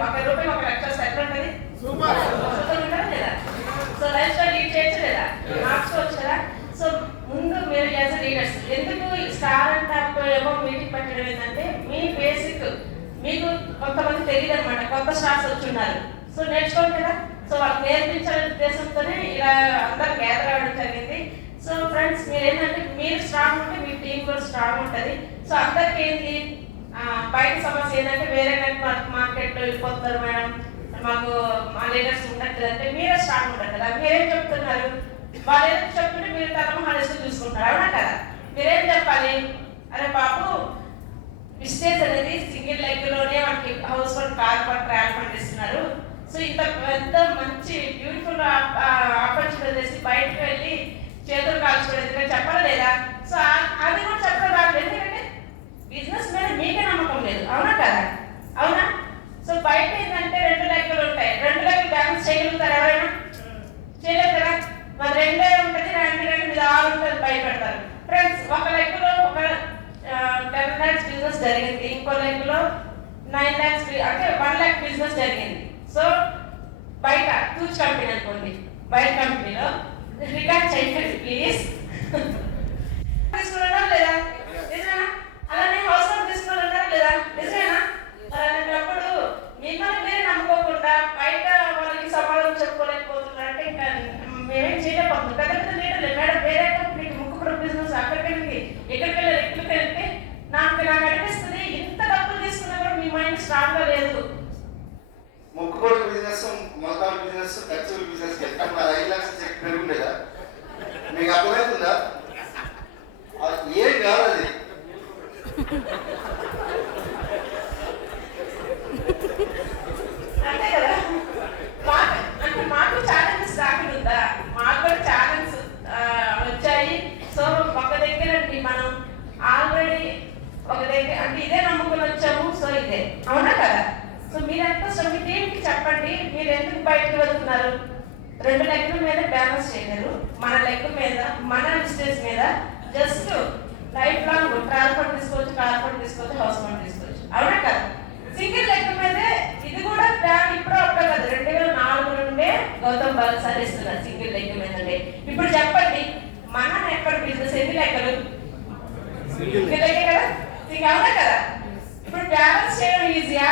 రూపాయి 1,00,000 వస్తే ఎట్లా ఉంటుంది? సూపర్ ఉంటుందా లేదా? సో లైఫ్ స్టైల్ లీడ్ చేయొచ్చు లేదా? మార్చుకోవచ్చు కదా. సో ముందు మీరు యాజ్ అ లీడర్స్ ఎందుకు స్టార్ అండ్ టాప్ ఏమో మీటింగ్ పెట్టడం ఏంటంటే మీ బేసిక్ మీకు కొంతమంది తెలియదు అనమాట, కొత్త స్టార్స్ వచ్చి ఉన్నారు. సో నేర్చుకోండి కదా. సో వాళ్ళకి నేర్పించాలనే ఉద్దేశంతోనే ఇలా అందరు గ్యాదర్ అవ్వడం జరిగింది. సో ఫ్రెండ్స్ మీరు ఏంటంటే మీరు స్ట్రాంగ్ ఉంటే మీ టీం కూడా స్ట్రాంగ్ ఉంటుంది. సో అందరికి ఏంటి బయట సమస్య ఏంటంటే వేరే మార్కెట్లో వెళ్ళిపోతారు మేడం, మాకు మా లీడర్స్ ఉండట్లేదు అంటే మీరే స్ట్రాంగ్ ఉంటారు కదా. మీరేం చెప్తున్నారు? వాళ్ళు ఏదో చెప్తుంటే మీరు తన హాలిస్టు చూసుకుంటారు, అవునా కదా. మీరేం చెప్పాలి? అరే బాబు విస్టేజ్ అనేది సింగిల్ లెగ్లోనే మనకి house fund, car fund, travel fund ఇస్తున్నారు. సో ఇంత పెద్ద మంచి బ్యూటిఫుల్ ఆపర్చునిటీ చేసి బయటకు వెళ్ళి చేతులు కాల్చుకోవడం చెప్పాలి లేదా? సో అది కూడా చెప్పడం రాదు, ఎందుకంటే బిజినెస్ మీద మీకే నమ్మకం లేదు, అవునా కదా. అవునా? సో బయట ఏంటంటే 2 లెక్కలు ఉంటాయి, 2 లెక్కలు బ్యాలెన్స్ చేయగలుగుతారు ఎవరైనా? చేయలేదు కదా. మరి 2 ఉంటుంది, 2 మీద 6 ఉంటుంది, భయపెడతారు. ఫ్రెండ్స్ ఒక లెక్కలో ఒక 10 lakhs బిజినెస్ జరిగింది, ఇంకో లెక్కలో 9 lakhs అంటే 1 lakh బిజినెస్ జరిగింది. సో బయట టూచ్ కంపెనీ అనుకోండి, బయట కంపెనీలో రికార్డ్ చేయండి ప్లీజ్. తీసుకున్నారా లేదా? నిజమేనా? అలానే హౌస్ లోన్ తీసుకున్నారా లేదా? నిజమేనా? అలాంటప్పుడు మిమ్మల్ని మీరే నమ్ముకోకుండా బయట వాళ్ళకి సమాధానం చెప్పుకోలేకపోతున్నారంటే ఇంకా మేమేం చేయలేకపోతున్నాం. పెద్ద పెద్ద లీడర్లు మేడం వేరే కంపెనీకి ముక్కుపుడు బిజినెస్ అక్కడికి ఎక్కడికి వెళ్తే నాకు అనిపిస్తుంది ఇంత డబ్బులు తీసుకున్నా కూడా మీ మైండ్ స్ట్రాంగ్ గా లేదు. ముక్కుపుడు బిజినెస్, మొలకాల బిజినెస్, ఖర్చుల బిజినెస్ 5 లక్షల చెక్ పెరుగుండేదా? మీకు అర్థమవుతుందా? ఏం కాదు అది. అంతే కదా. అంటే మాకు ఛాలెంజెస్ రాకుండా మాకు కూడా ఛాలెంజ్ వచ్చాయి. సో ఒక దగ్గర మనం ఆల్రెడీ ఒక దగ్గర అంటే ఇదే నమ్ముకుని వచ్చాము. సో ఇదే, అవునా కదా. సో మీరంతా సో మీ టీంకి చెప్పండి మీరు ఎందుకు బయటకు వెళ్తున్నారు. 2 లెక్కల మీద బ్యాలెన్స్ చేయలేరు, మన లెక్క మీద మన బిజినెస్ మీద just life long travel fund తీసుకోవచ్చు, కార్ ఫండ్ తీసుకోవచ్చు, హౌస్ ఫండ్ తీసుకోవచ్చు, అవునా కదా. సింగిల్ లెక్క మీదే ఇది కూడా ప్లాన్ ఇప్పుడు అప్పుడు కదా 2004 నుండే గౌతమ్ బాల్ సార్ ఇస్తున్నారు సింగిల్ లెక్క మీద. ఇప్పుడు చెప్పండి మనం ఎక్కడ బిజినెస్ ఎన్ని లెక్కలు? సింగిల్ లెక్క కదా, అవునా కదా. ఇప్పుడు బ్యాలెన్స్ చేయడం ఈజీయా,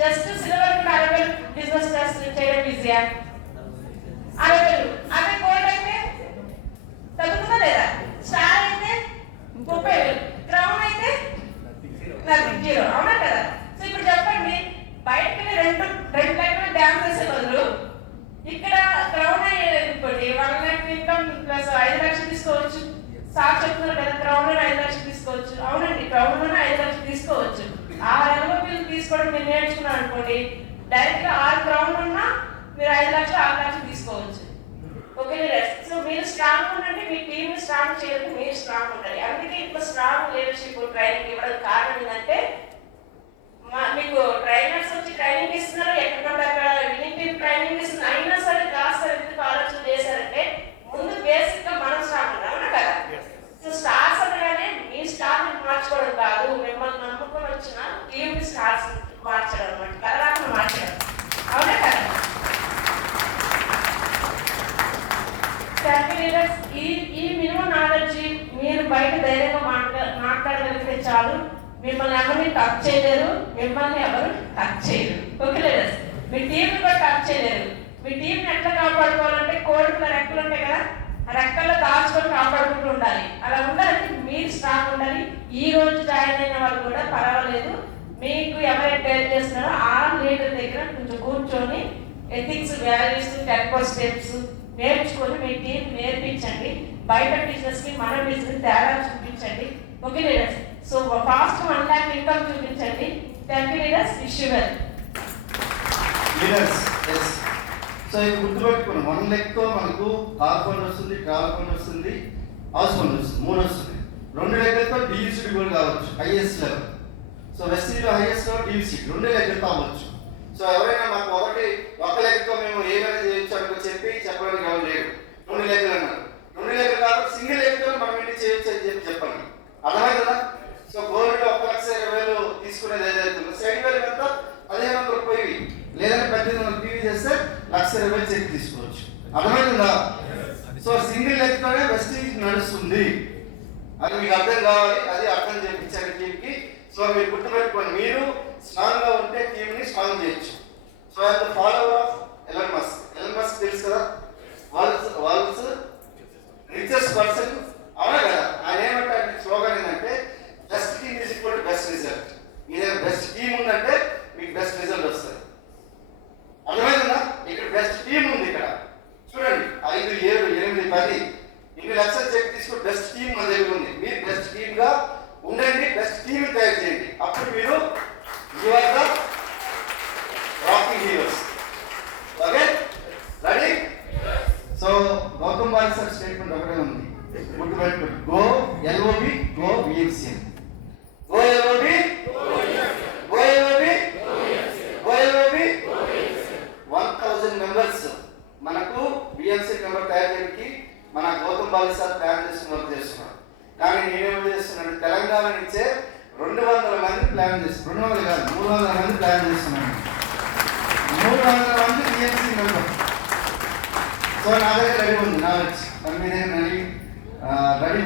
జస్ట్ సిల్వర్ 60,000 బిజినెస్ చేయడం ఈజీయా? 60,000 అదే గోల్డ్ అయితే తగ్గుతుందా లేదా? స్టార్ అయితే 30,000, క్రౌన్ అయితే 0, అవునా కదా. సో ఇప్పుడు చెప్పండి బయటకి 2 లెక్కలు డ్యాన్స్ చేసే బదులు ఇక్కడ క్రౌన్ అయ్యేది 1 lakh ఇన్కమ్ ప్లస్ 5 లక్షలు తీసుకోవచ్చు. సార్ చెప్తున్నారు కదా క్రౌన్ 5 లక్షలు తీసుకోవచ్చు. అవునండి, క్రౌన్ 5 లక్షలు తీసుకోవచ్చు. 6 ఎల్ఓపీలు తీసుకోవడం మీరు నేర్చుకున్నారు అనుకోండి, డైరెక్ట్ గా 6 క్రౌన్ ఉన్నా మీరు 5 లక్షలు 6 లక్షలు తీసుకోవచ్చు. ఓకే. సో మీరు స్ట్రాంగ్ ఉండండి, మీ టీమ్ స్ట్రాంగ్ చేయాలి, మీరు స్ట్రాంగ్ ఉండాలి. అందుకే ఇప్పుడు స్ట్రాంగ్ లీడర్షిప్ ట్రైనింగ్ ఇవ్వడం కారణం ఏంటంటే మీకు ట్రైనర్స్ వచ్చి ట్రైనింగ్ ఇస్తున్నారు, ఎక్కడికంటే అక్కడ విన్నింగ్ టీమ్ ట్రైనింగ్ ఇస్తున్నారు. అయినా సరే కాస్త ఎందుకు ఆలోచన చేశారంటే ముందు బేసిక్ గా మనం స్ట్రాంగ్ ఉండాలి, అవునా కదా. సో స్టార్స్ అనగానే మీ స్టార్ మార్చుకోవడం కాదు, మిమ్మల్ని నమ్ముకొని వచ్చిన టీమ్ స్టార్స్ మార్చడం అనమాట, కలరాలను మార్చడం, అవునా కదా. లీడర్స్ ఈ మినిమం నాలెడ్జ్ మీరు బయట ధైర్యంగా మాట్లాడగలిగితే చాలు. మిమ్మల్ని ఎవరిని టచ్ చేయలేరు, మిమ్మల్ని ఎవరు టచ్ చేయరు. ఓకే లీడర్స్, మీ టీంని కూడా టచ్ చేయలేరు. మీ టీంని ఎట్లా కాపాడుకోవాలంటే కోడికి రెక్కలు ఉంటాయి కదా, రెక్కల్లో దాచుకొని కాపాడుకుంటూ ఉండాలి. అలా ఉండాలంటే మీరు స్ట్రాంగ్ ఉండాలి. ఈ రోజు జాయిన్ అయిన వాళ్ళు కూడా పర్వాలేదు, మీకు ఎవరైతే గైడ్ చేస్తున్నారో ఆ లీడర్ దగ్గర కొంచెం కూర్చొని ఎథిక్స్, వాల్యూస్, 10 స్టెప్స్ నేర్చుకొని మీ టీం నేర్పించండి. బయట బిజినెస్ కి మన బిజినెస్ తేడా చూపించండి. Okay leaders. So fast 1 lakh income చూపించండి. Thank you leaders, wish you well. Leaders so ఇది గుర్తుపెట్టుకోండి, 1 lakh తో మనకు కార్ ఫండ్ వస్తుంది, ట్రావెల్ ఫండ్ వస్తుంది, హౌస్ ఫండ్ వస్తుంది, 3 వస్తుంది. 2 లెక్కలతో డీసీడీ కూడా కావచ్చు, హైయెస్ట్ లెవెల్. సో వెస్టీలో హైయెస్ట్ లెవెల్ డీసీడీ 2 లెక్కలతో అవ్వచ్చు. సో ఎవరైనా మాకు 1 లెక్కతో మేము ఏమైనా చేయొచ్చు అనుకో చెప్పడానికి ఎవరు లేరు. 2 లెక్కలు అన్నారు, 2 లెక్కలు కాబట్టి సింగిల్ లెక్కతో మనం ఏంటి చేయొచ్చు అని చెప్పండి, అర్థమైందా. సో గవర్నమెంట్ 1,20,000 తీసుకునేది ఏదైతుందో 7,000 ఎంత 1500 రూపాయలు 1,20,000 చెక్ తీసుకోవచ్చు. అర్థమైందా? సో సింగిల్ లెక్కతోనే వెస్టీజ్ నడుస్తుంది. అది మీకు అర్థం కావాలి, అది అర్థం చేయించాలి టీంకి. సో మీరు గుర్తుపెట్టుకోండి, మీరు స్ట్రాంగ్ గా ఉంటే టీమ్ ని స్ట్రాంగ్ చేయొచ్చు. So I follower of Elon Musk. Elon Musk తెలుసు కదా, వరల్డ్స్ రిచెస్ట్ పర్సన్, అవునా కదా? ఆయన ఏమంటారు స్లోగన్ ఏంటంటే best team is equal to best result. మీ దగ్గర బెస్ట్ టీమ్ ఉందంటే మీకు బెస్ట్ రిజల్ట్ వస్తుంది. అర్థమైందా? ఇక్కడ బెస్ట్ టీమ్ ఉంది. ఇక్కడ చూడండి 5, 7, 8, 10 ఇన్ని లక్షల చెక్ తీసుకుని బెస్ట్ టీమ్ మన దగ్గర ఉంది. మీరు బెస్ట్ టీమ్ గా ఉండండి, బెస్ట్ టీమ్ తయారు చేయండి. అప్పుడు మీరు you are the rocking heroes. Okay, ready? So Gautam Bali sir statement ఒకటే ఉంది, గుర్తుపెట్టుకోండి. Go LOB, go VMCM. Go LOB, go LOB, go LOB. 1000 members మనకు బిఎంసీ మెంబర్ తయారు చేయడానికి మన గౌతమ్ బాలి సార్ ప్లాన్ చేస్తున్నారు. కానీ నేనేం చేస్తున్నాను, తెలంగాణ నుంచే 200 మంది ప్లాన్ చేస్తున్నాను. 200 కాదు, 300 మంది ప్లాన్ చేస్తున్నాను. 300 మంది బిఎంసీ మెంబర్. సో నా దగ్గర రెడీ ఉంది, నా వచ్చి మీ దగ్గర రెడీ